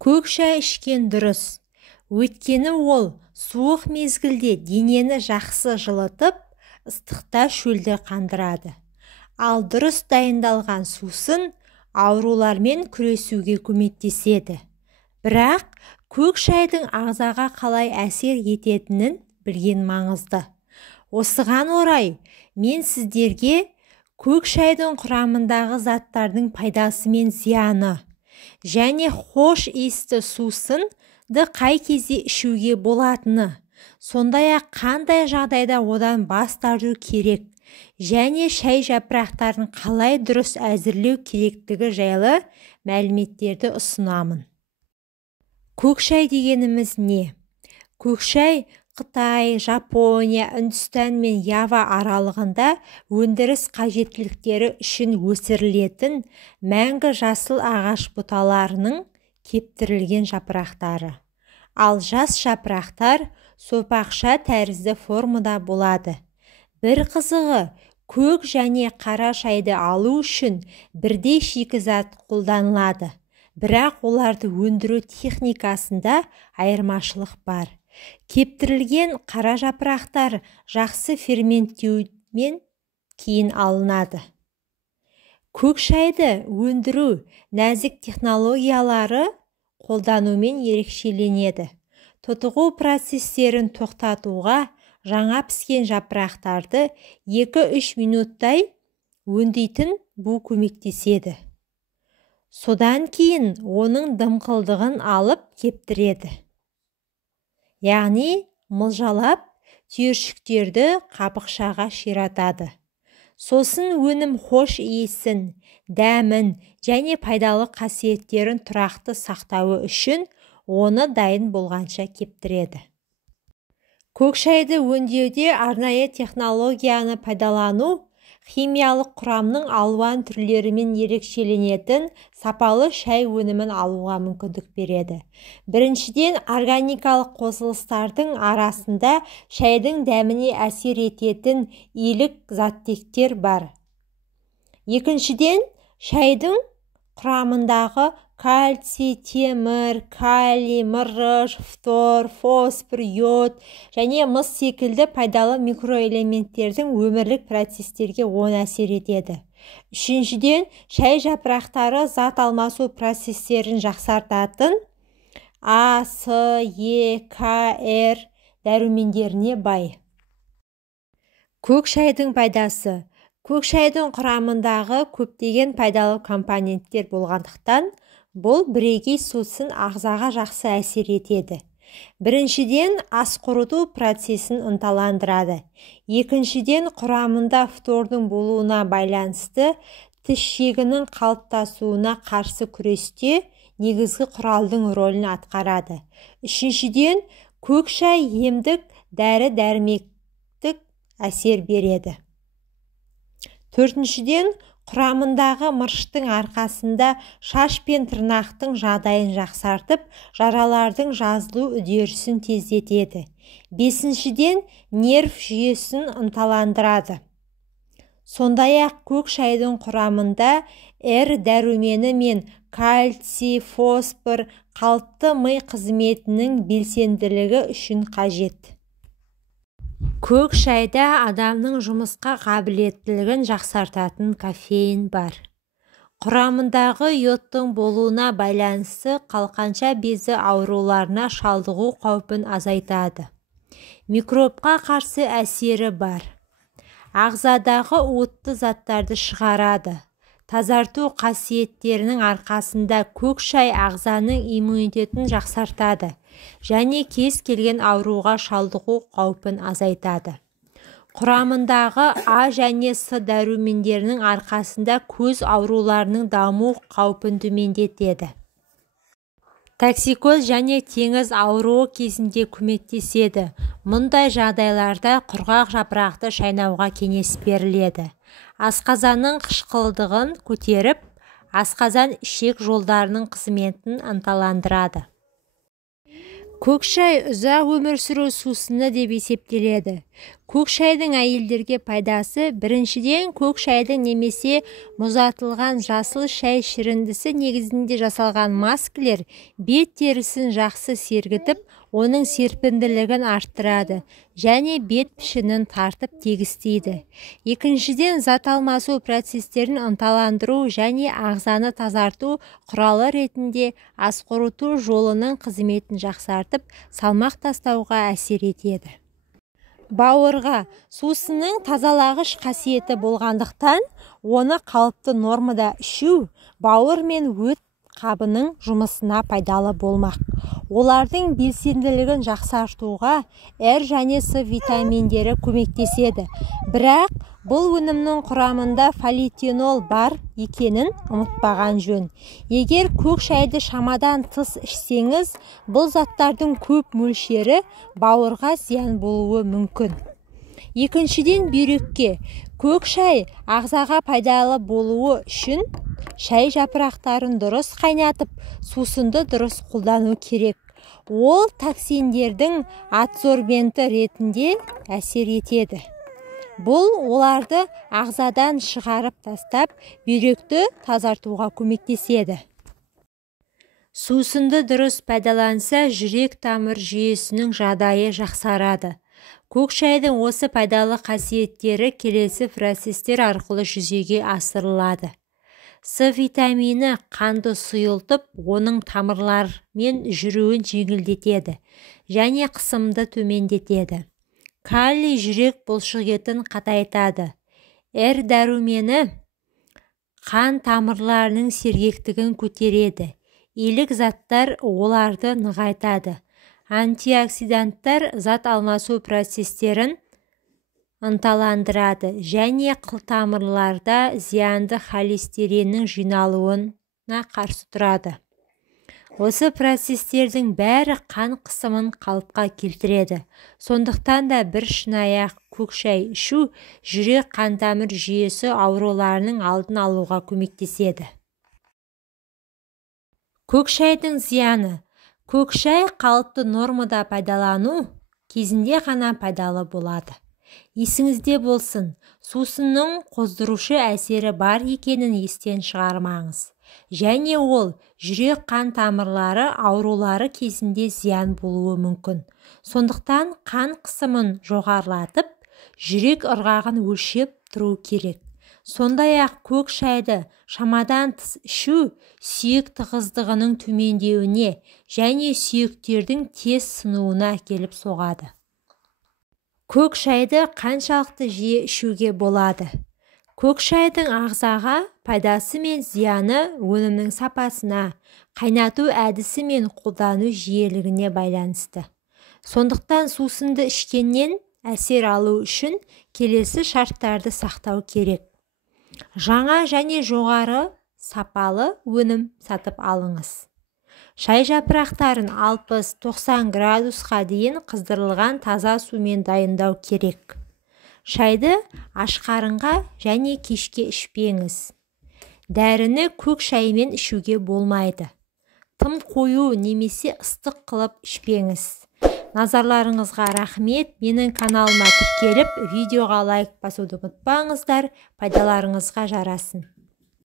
Көк шай ішкен дұрыс. Өйткені ол суық мезгілде денені жақсы жылытып, ыстықта шөлді қандырады. Ал дұрыс дайындалған сусын аурулармен күресуге көмектеседі. Бірақ көк шайдың ағзаға қалай әсер ететінін білген маңызды. Осыған орай мен сіздерге көк шайдың құрамындағы заттардың пайдасы мен зияны және хош иісті сусынды қай кезде ішуге болатыны, сондай-ақ қандай жағдайда одан бас тарту керек және шай жапырақтарын қалай дұрыс әзірлеу керектігі жайлы мәліметтерді ұсынамын. Көк шай дегеніміз не? Көк шай Қытай, Жапония, Үндістан мен Ява аралығында өндіріс қажеттіліктері үшін өсірілетін мәңгі жасыл ағаш бұталарының кептірілген жапырақтары. Ал жас жапырақтар сопақша тәрізді формада болады. Бір қызығы, көк және қара шайды алу үшін бірдей шикізат қолданылады. Бірақ оларды өндіру техникасында айырмашылық бар. Кептірілген қара жапырақтар жақсы ферменттеумен кейін алынады. Көк шайды өндіру нәзік технологиялары қолданумен ерекшеленеді. Тотығу процестерін тоқтатуға жаңа піскен жапырақтарды 2-3 минуттай өңдейтін бу көмектеседі. Содан кейін оның дымқылдығын алып кептіреді. Яғни мылжалап түйіршіктерді қабықшаға ширатады. Сосын өнім хош иісін, дәмін және пайдалы қасиеттерін тұрақты сақтауы үшін оны дайын болғанша кептіреді. Көк шайды өңдеуде арнайы технологияны пайдалану химиялық құрамның алуан түрлерімен ерекшеленетін сапалы шай өнімін алуға мүмкіндік береді. Біріншіден, органикалық қосылыстардың арасында шайдың дәміне әсер ететін илік заттектер бар. Екіншіден, шайдың құрамындағы кальций, темір, калий, мырыш, фтор, фосфор, йод және мыс секілді пайдалы микроэлементтердің өмірлік процестерге оң әсер етеді. Үшіншіден, шай жапырақтары зат алмасу процестерін жақсартатын А, С, Е, К, Р дәрумендеріне бай. Көк шайдың пайдасы. Көк шайдың құрамындағы көптеген пайдалы компоненттер болғандықтан, бұл бірегей сусын ағзаға жақсы әсер етеді. Біріншіден, ас қорыту процесін ынталандырады. Екіншіден, құрамында фтордың болуына байланысты тіс шегінің қалыптасуына қарсы күресте негізгі құралдың рөлін атқарады. Үшіншіден, көк шай емдік дәрі-дәрмектік әсер береді. Төртіншіден, құрамындағы мырыштың арқасында шаш пен тырнақтың жағдайын жақсартып, жаралардың жазылу үдерісін тездетеді. Бесіншіден, нерв жүйесін ынталандырады. Сондай-ақ көк шайдың құрамында Р дәрумені мен кальций, фосфор қалыпты ми қызметінің белсенділігі үшін қажет. Көк шайда адамның жұмысқа қабілеттілігін жақсартатын кофеин бар. Құрамындағы йодтың болуына байланысты қалқанша безі ауруларына шалдығу қаупін азайтады. Микробқа қарсы әсері бар. Ағзадағы уытты заттарды шығарады. Тазарту қасиеттерінің арқасында көк шай ағзаның иммунитетін жақсартады және кез келген ауруға шалдығу қаупін азайтады. Құрамындағы А және С дәрумендерінің арқасында көз ауруларының даму қаупін төмендетеді. Токсикоз және теңіз ауруы кезінде көмектеседі. Мұндай жағдайларда құрғақ жапырақты шайнауға кеңес беріледі. Асқазанның қышқылдығын көтеріп, асқазан ішек жолдарының қызметін ынталандырады. Көк шай ұзақ өмір сүру сусыны деп есептеледі. Көк шайдың әйелдерге пайдасы: біріншіден, көк шайдың немесе мұзатылған жасыл шай шіріндісі негізінде жасалған маскілер бет терісін жақсы сергітіп, оның серпімділігін арттырады және бет пішінін тартып тегістейді. Екіншіден, зат алмасу процестерін ынталандыру және ағзаны тазарту құралы ретінде ас қорыту жолының қызметін жақсартып, салмақ тастауға әсер етеді. Бауырға сусынның тазалағыш қасиеті болғандықтан, оны қалыпты нормада ішу бауыр мен өт қабының жұмысына пайдалы болмақ. Олардың белсенділігін жақсартуға Р және С витаминдері көмектеседі. Бірақ бұл өнімнің құрамында фолиэтинол бар екенін ұмытпаған жөн. Егер көк шайды шамадан тыс ішсеңіз, бұл заттардың көп мөлшері бауырға зиян болуы мүмкін. Екіншіден, бүйрекке көк шай ағзаға пайдалы болуы үшін шай жапырақтарын дұрыс қайнатып, сусынды дұрыс қолдану керек. Ол токсиндердің адсорбенті ретінде әсер етеді. Бұл оларды ағзадан шығарып тастап, бүйректі тазартуға көмектеседі. Сусынды дұрыс пайдаланса, жүрек тамыр жүйесінің жағдайы жақсарады. Көк шайдың осы пайдалы қасиеттері келесі процестер арқылы жүзеге асырылады. С витамині қанды сұйылтып, оның тамырлар мен жүруін жеңілдетеді және қысымды төмендетеді. Калий жүрек бұлшықетін қатайтады. Р дәрумені қан тамырларының сергектігін көтереді. Илік заттар оларды нығайтады. Антиоксиданттар зат алмасу процестерін ынталандырады және қылтамырларда зиянды холестериннің жиналуына қарсы тұрады. Осы процестердің бәрі қан қысымын қалыпқа келтіреді. Сондықтан да бір шынаяқ көк шай ішу жүрек қантамыр жүйесі ауруларының алдын алуға көмектеседі. Көк шайдың зияны: көк шай қалыпты нормада пайдалану кезінде ғана пайдалы болады. Есіңізде болсын, сусынның қоздырушы әсері бар екенін естен шығармаңыз. Және ол жүрек қан тамырлары аурулары кезінде зиян болуы мүмкін. Сондықтан қан қысымын жоғарылатып, жүрек ырғағын өлшеп тұру керек. Сондай-ақ көк шайды шамадан тыс ішу сүйек тығыздығының төмендеуіне және сүйектердің тез сынуына әкеліп соғады. Көк шайды қаншалықты жиі ішуге болады? Көк шайдың ағзаға пайдасы мен зияны өнімнің сапасына, қайнату әдісі мен қолдану жиілігіне байланысты. Сондықтан сусынды ішкеннен әсер алу үшін келесі шарттарды сақтау керек. Жаңа және жоғары сапалы өнім сатып алыңыз. Шай жапырақтарын 60-90 градусқа дейін қыздырылған таза сумен дайындау керек. Шайды аш қарынға және кешке ішпеңіз. Дәріні көк шаймен ішуге болмайды. Тым қою немесе ыстық қылып ішпеңіз. Назарларыңызға рахмет. Менің каналыма тіркеліп, видеоға лайк басуды ұмытпаңыздар. Пайдаларыңызға жарасын.